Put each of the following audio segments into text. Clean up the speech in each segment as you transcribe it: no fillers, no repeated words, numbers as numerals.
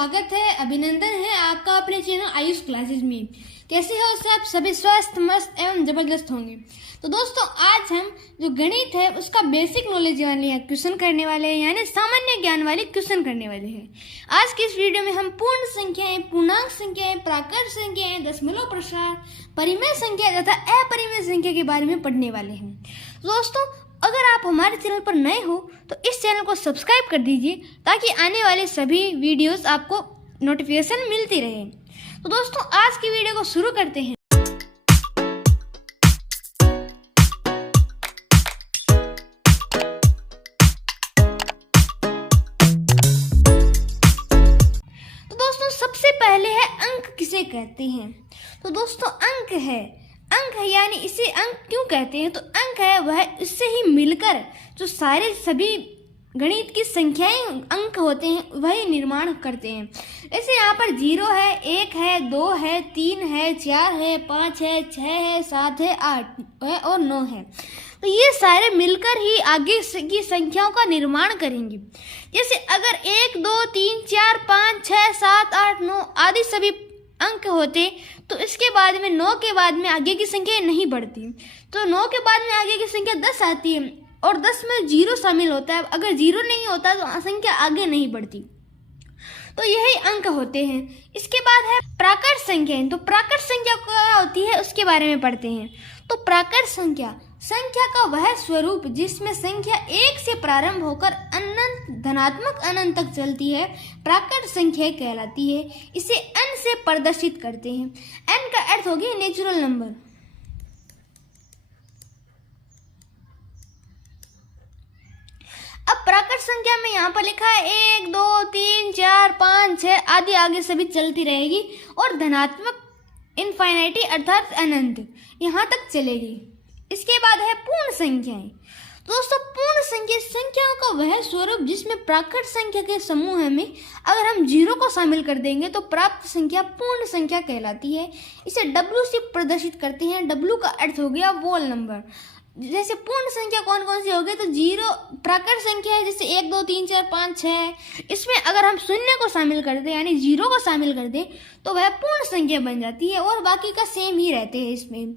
स्वागत है, अभिनंदन है आपका अपने चैनल आयुष क्लासेस में। कैसे हो आप सभी? स्वस्थ, मस्त एवं जबरदस्त होंगे। तो दोस्तों, आज हम जो गणित है उसका बेसिक नॉलेज वाले हैं क्वेश्चन करने वाले हैं, यानी सामान्य ज्ञान वाले क्वेश्चन करने वाले हैं। आज की इस वीडियो में हम पूर्ण संख्याएं, पूर्णांक संख्याएं, प्राकृत संख्याएं, दशमलव प्रसार, परिमेय संख्या तथा अपरिमेय संख्या के बारे में पढ़ने वाले हैं। दोस्तों, अगर आप हमारे चैनल पर नए हो तो इस चैनल को सब्सक्राइब कर दीजिए ताकि आने वाले सभी वीडियोस आपको नोटिफिकेशन मिलती रहे। तो दोस्तों, आज की वीडियो को शुरू करते हैं। तो दोस्तों, सबसे पहले है अंक किसे कहते हैं। तो दोस्तों, अंक है यानी इसे अंक क्यों कहते हैं? तो अंक है वह इससे ही मिलकर जो सारे सभी गणित की संख्याएं अंक होते हैं वही निर्माण करते हैं। जैसे यहाँ पर 0 है, 1 है, 2 है, 3 है, 4 है, 5 है, 6 है, 7 है, 8 है और 9 है। तो ये सारे मिलकर ही आगे की संख्याओं का निर्माण करेंगे। जैसे अगर 1, 2, 3, 4, 5, 6, 7, 8, 9 आदि सभी अंक होते तो इसके बाद में 9 के बाद में आगे की संख्या नहीं बढ़ती। तो 9 के बाद में आगे की संख्या 10 आती है और 10 में 0 शामिल होता है। अगर 0 नहीं होता तो संख्या आगे नहीं बढ़ती। तो यही अंक होते हैं। इसके बाद है प्राकृत संख्या। तो प्राकृत संख्या क्या होती है उसके बारे में पढ़ते हैं। तो प्राकृत संख्या का वह स्वरूप जिसमें संख्या 1 से प्रारंभ होकर अनंत धनात्मक अनंत तक चलती है प्राकृत संख्या कहलाती है। इसे n से प्रदर्शित करते हैं। n का अर्थ हो गया नेचुरल नंबर। अब प्राकृत संख्या में यहाँ पर लिखा है 1, 2, 3, 4, 5, 6 आदि आगे सभी चलती रहेगी और धनात्मक इनफाइनाइटी अर्थात अनंत यहाँ तक चलेगी। इसके बाद है पूर्ण संख्याएं। दोस्तों, पूर्ण संख्याओं का वह स्वरूप जिसमें प्राकृत संख्या के समूह में अगर हम 0 को शामिल कर देंगे तो प्राप्त संख्या पूर्ण संख्या कहलाती है। इसे W से प्रदर्शित करते हैं। W का अर्थ हो गया वोल नंबर। जैसे पूर्ण संख्या कौन कौन सी हो गई? तो 0 प्राकृत संख्या है, जैसे 1, 2, 3, 4, 5, 6। इसमें अगर हम शून्य को शामिल कर दें यानी 0 को शामिल कर दें तो वह पूर्ण संख्या बन जाती है और बाकी का सेम ही रहते हैं इसमें।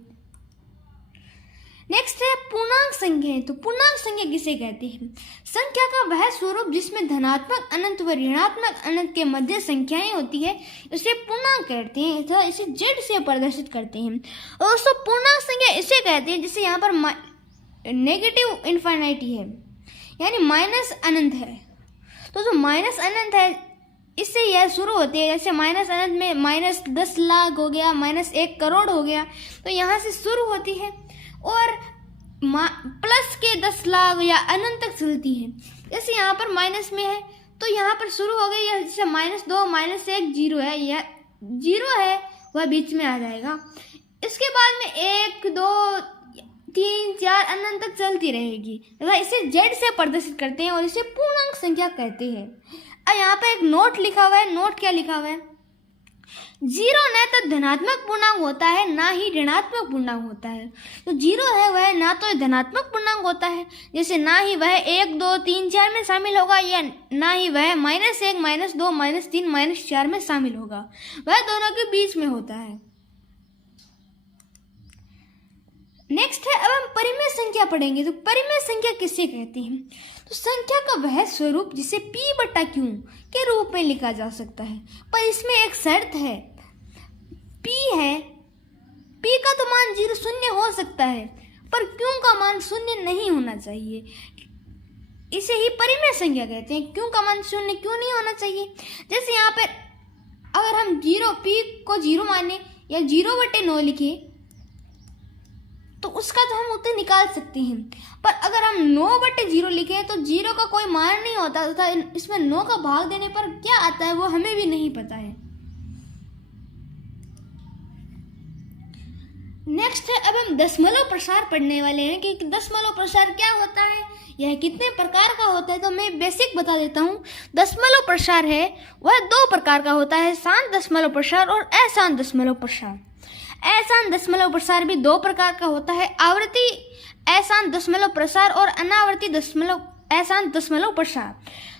नेक्स्ट है पूर्णांक संख्या। तो पूर्णांक संख्या किसे कहते हैं? संख्या का वह स्वरूप जिसमें धनात्मक अनंत व ऋणात्मक अनंत के मध्य संख्याएं होती है उसे पूर्णांक कहते हैं तथा इसे z से प्रदर्शित करते हैं। और दोस्तों, पूर्णांक संख्या इसे कहते हैं जिसे यहाँ पर नेगेटिव इनफाइनाइटी है यानी माइनस अनंत है। तो जो माइनस अनंत है इससे यह शुरू होती है। जैसे माइनस अनंत में -10 लाख हो गया, -1 करोड़ हो गया, तो यहाँ से शुरू होती है और प्लस के 10 लाख या अनंत तक चलती है। जैसे यहाँ पर माइनस में है तो यहाँ पर शुरू हो गई, जैसे -2, -1, 0 है, यह 0 है वह बीच में आ जाएगा। इसके बाद में 1, 2, 3, 4 अनंत तक चलती रहेगी। इसे z से प्रदर्शित करते हैं और इसे पूर्णांक संख्या कहते हैं। अब यहाँ पर एक नोट लिखा हुआ है। नोट क्या लिखा हुआ है? 0 न तो धनात्मक पूर्णांक होता है ना ही ऋणात्मक पूर्णांक होता है। तो 0 है वह ना तो धनात्मक पूर्णांक होता है, जैसे ना ही वह 1, 2, 3, 4 में शामिल होगा, या ना ही वह -1, -2, -3, -4 में शामिल होगा। वह दोनों के बीच में होता है। नेक्स्ट है, अब हम परिमेय संख्या पढ़ेंगे। तो परिमेय संख्या किसे कहते हैं? तो संख्या का वह स्वरूप जिसे P/Q के रूप में लिखा जा सकता है, पर इसमें एक शर्त है। P है, P का तो मान 0 हो सकता है पर Q का मान 0 नहीं होना चाहिए। इसे ही परिमेय संख्या कहते हैं। Q का मान 0 क्यों नहीं होना चाहिए? जैसे यहाँ पर अगर हम P को 0 माने या 0/9 लिखे तो उसका तो हम उत्तर निकाल सकते हैं, पर अगर हम 9/0 लिखें तो 0 का कोई मान नहीं होता तथा इसमें 9 का भाग देने पर क्या आता है वो हमें भी नहीं पता है। नेक्स्ट है, अब हम दशमलव प्रसार पढ़ने वाले हैं कि दशमलव प्रसार क्या होता है, यह कितने प्रकार का होता है। तो मैं बेसिक बता देता हूँ। दशमलव प्रसार है वह 2 प्रकार का होता है, शांत दशमलव प्रसार और अशांत दशमलव प्रसार। अशांत दशमलव प्रसार भी 2 प्रकार का होता है, आवर्ती अशांत दशमलव प्रसार और अनावर्ती अशांत दशमलव प्रसार।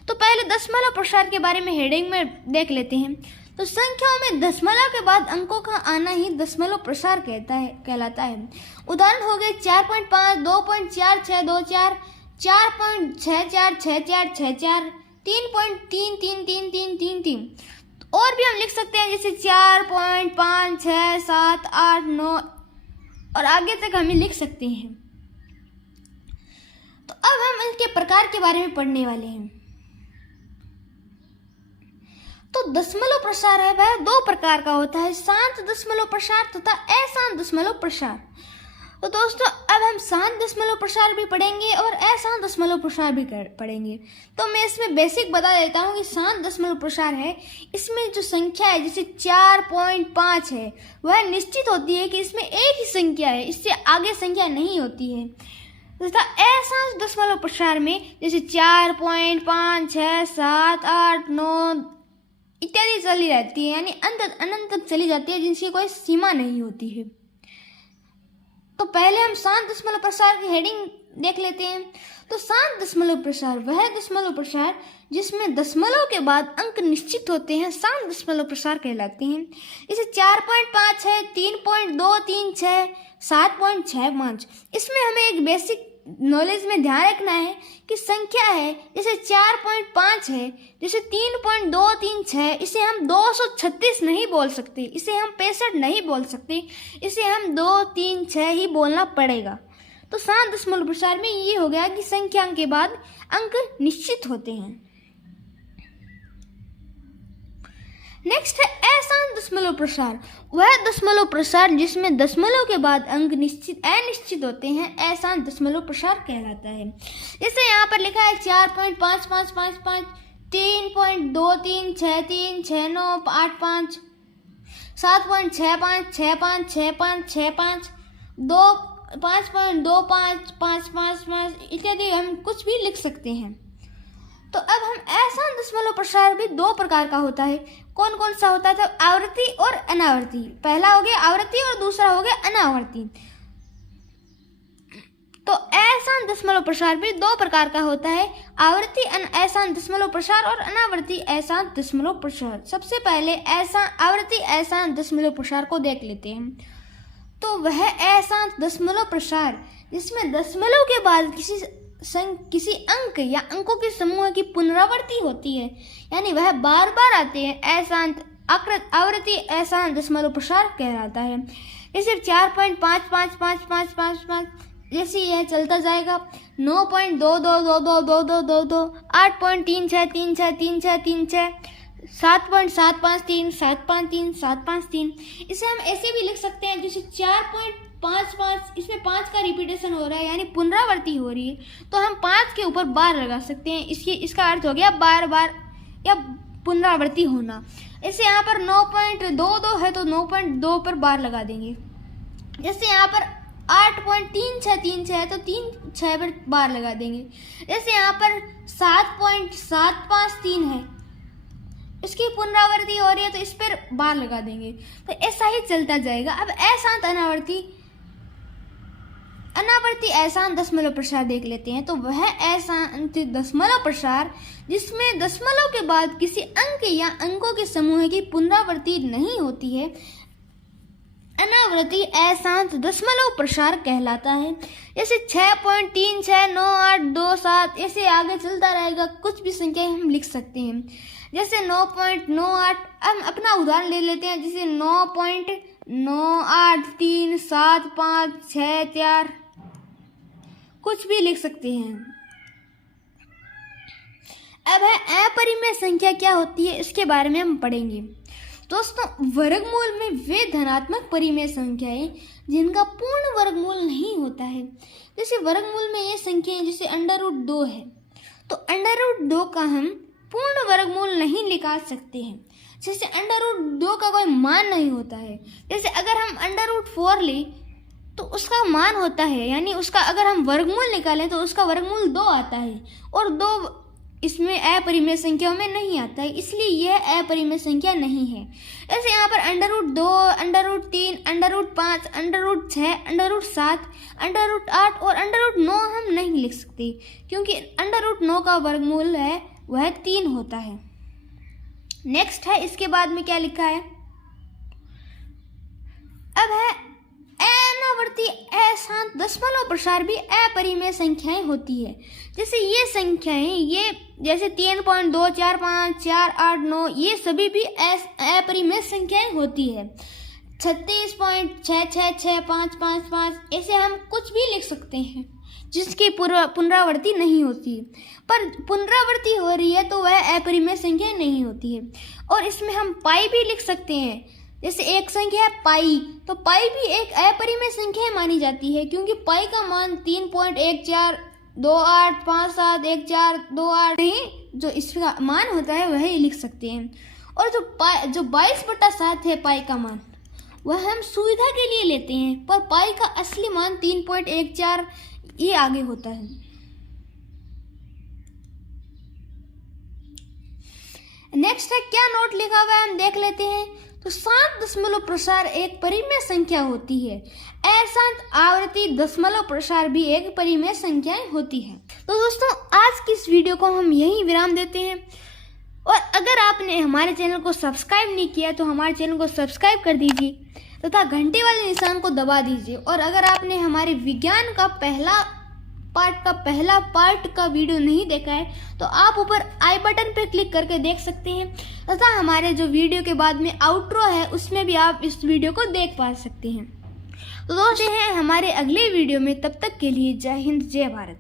तो पहले दशमलव प्रसार के बारे में हेडिंग में देख लेते हैं। तो संख्याओं में दशमलव के बाद अंकों का आना ही दशमलव प्रसार कहलाता है। उदाहरण हो गए 4.5, 2.4624, 4.646464, 3.33333, और भी हम लिख सकते हैं जैसे 4.56789 और आगे तक हमें लिख सकते हैं। तो अब हम इनके प्रकार के बारे में पढ़ने वाले हैं। तो दशमलव प्रसार है वह दो प्रकार का होता है, शांत दशमलव प्रसार तथा अशांत दशमलव प्रसार। तो दोस्तों अब हम शांत दशमलव प्रसार भी पढ़ेंगे और अशांत दशमलव प्रसार भी पढ़ेंगे। तो मैं इसमें बेसिक बता देता हूँ कि शांत दशमलव प्रसार है, इसमें जो संख्या है जैसे 4.5 है वह निश्चित होती है कि इसमें एक ही संख्या है, इससे आगे संख्या नहीं होती है। तथा अशांत दशमलव प्रसार में जैसे 4.5, 6, 7, 8, 9 इत्यादि चली रहती है, यानी अनंत तक चली जाती है, जिनकी कोई सीमा नहीं होती है। तो पहले हम शांत दशमलव प्रसार की हेडिंग देख लेते हैं। तो शांत दशमलव प्रसार वह दशमलव प्रसार जिसमें दशमलव के बाद अंक निश्चित होते हैं, शांत दशमलव प्रसार कहलाते हैं। जैसे 4.5 है, 3.236, 7.65। इसमें हमें एक बेसिक नॉलेज में ध्यान रखना है कि संख्या है जैसे 4.5 है, जैसे 3.236, इसे हम 236 नहीं बोल सकते, इसे हम 65 नहीं बोल सकते, इसे हम 236 ही बोलना पड़ेगा। तो शांत दशमलव प्रसार में ये हो गया कि संख्या के बाद अंक निश्चित होते हैं। नेक्स्ट है अशांत दशमलव प्रसार, वह दशमलव प्रसार जिसमें दशमलव के बाद अंक अनिश्चित होते हैं, अशांत दशमलव प्रसार कहलाता है। जैसे यहाँ पर लिखा है 4.5555, 3.23636985, 7.65656565, 5.255555 इत्यादि हम कुछ भी लिख सकते हैं। तो अब हम अशांत दशमलव प्रसार भी दो प्रकार का होता है। कौन कौन सा होता है? तो आवृत्ति और अनावृत्ति। पहला हो गया आवृत्ति और दूसरा हो गया अनावृत्ति। तो अशांत दशमलव प्रसार भी दो प्रकार का होता है, आवृत्ति अशांत दशमलव प्रसार और अनावृत्ति अशांत दशमलव प्रसार। सबसे पहले आवृत्ति अशांत दशमलव प्रसार को देख लेते हैं। तो वह अशांत दशमलव प्रसार जिसमें दशमलव के बाद किसी अंक या अंकों के समूह की पुनरावृत्ति होती है, यानी वह बार बार आते हैं, आवृत्ति अशांत दशमलव प्रसार कहलाता है। जैसे 4.555555, जैसे यह चलता जाएगा 9.22222222, 8.36363636, 7.753 753 753। इसे हम ऐसे भी लिख सकते हैं जैसे 4.55, इसमें 5 का रिपीटेशन हो रहा है, यानी पुनरावृत्ति हो रही है, तो हम 5 के ऊपर बार लगा सकते हैं। इसका अर्थ हो गया बार बार या पुनरावृत्ति होना। ऐसे यहाँ पर 9.22 है तो 9.2 पर बार लगा देंगे। जैसे यहाँ पर 8.3636 है तो 6 पर बार लगा देंगे। जैसे यहाँ पर 7.753 है, इसकी पुनरावृत्ति हो रही है तो इस पर बार लगा देंगे। तो ऐसा ही चलता जाएगा। अब अशांत अनावृत्ति अशांत दशमलव प्रसार देख लेते हैं। तो वह अशांत दशमलव प्रसार जिसमें दशमलव के बाद किसी अंक या अंकों के समूह की पुनरावृत्ति नहीं होती है, अनावृत्ति अशांत दशमलव प्रसार कहलाता है। जैसे 6.369827, ऐसे आगे चलता रहेगा, कुछ भी संख्या हम लिख सकते हैं। जैसे 9.98, हम अपना उदाहरण ले लेते हैं, जैसे 9.9837564, कुछ भी लिख सकते हैं। अब है अपरिमेय संख्या क्या होती है, इसके बारे में हम पढ़ेंगे। दोस्तों, वर्गमूल में वे धनात्मक परिमेय संख्याएं जिनका पूर्ण वर्गमूल नहीं होता है। जैसे वर्गमूल में ये संख्याएं जैसे √2 है, तो √2 का हम पूर्ण वर्गमूल नहीं निकाल सकते हैं। जैसे √2 का कोई मान नहीं होता है। जैसे अगर हम √4 ले तो उसका मान होता है, यानी उसका अगर हम वर्गमूल निकालें तो उसका वर्गमूल 2 आता है, और 2 इसमें अपरिमेय संख्याओं में नहीं आता है, इसलिए यह अपरिमेय संख्या नहीं है। ऐसे यहाँ पर √2, √3, √5, √6, √7, √8 और √9 हम नहीं लिख सकते, क्योंकि √9 का वर्गमूल है वह 3 होता है। नेक्स्ट है, इसके बाद में क्या लिखा है, अब है अनावर्ती अशांत दशमलव प्रसार भी अपरिमेय संख्याएं होती है। जैसे ये संख्याएं, ये जैसे 3.2, 4, 5, 4, 8, 9, ये सभी भी अपरिमेय संख्याएं होती है। 36.666555 ऐसे हम कुछ भी लिख सकते हैं जिसकी पुनरावृत्ति नहीं होती है, पर पुनरावृत्ति हो रही है तो वह अपरिमेय संख्या नहीं होती है। और इसमें हम पाई भी लिख सकते हैं। जैसे एक संख्या है पाई, तो पाई भी एक अपरिमेय संख्या मानी जाती है, क्योंकि पाई का मान 3.1428571428 नहीं, जो इसका मान होता है वह ही लिख सकते हैं। और जो 22/7 है पाई का मान, वह हम सुविधा के लिए लेते हैं, पर पाई का असली मान 3.14 ये आगे होता है। नेक्स्ट है, क्या नोट लिखा हुआ है हम देख लेते हैं। तो 7 दशमलव प्रसार एक परिमेय संख्या होती है। अशांत आवर्ती दशमलव प्रसार भी एक परिमेय संख्या होती है। तो दोस्तों, आज की इस वीडियो को हम यहीं विराम देते हैं। और अगर आपने हमारे चैनल को सब्सक्राइब नहीं किया तो हमारे चैनल को सब्सक्राइब कर दीजिए तथा घंटे वाले निशान को दबा दीजिए। और अगर आपने हमारे विज्ञान का पहला पार्ट का वीडियो नहीं देखा है तो आप ऊपर आई बटन पर क्लिक करके देख सकते हैं, तथा हमारे जो वीडियो के बाद में आउट्रो है उसमें भी आप इस वीडियो को देख पा सकते हैं। तो दोस्तों, हैं हमारे अगले वीडियो में, तब तक के लिए जय हिंद, जय भारत।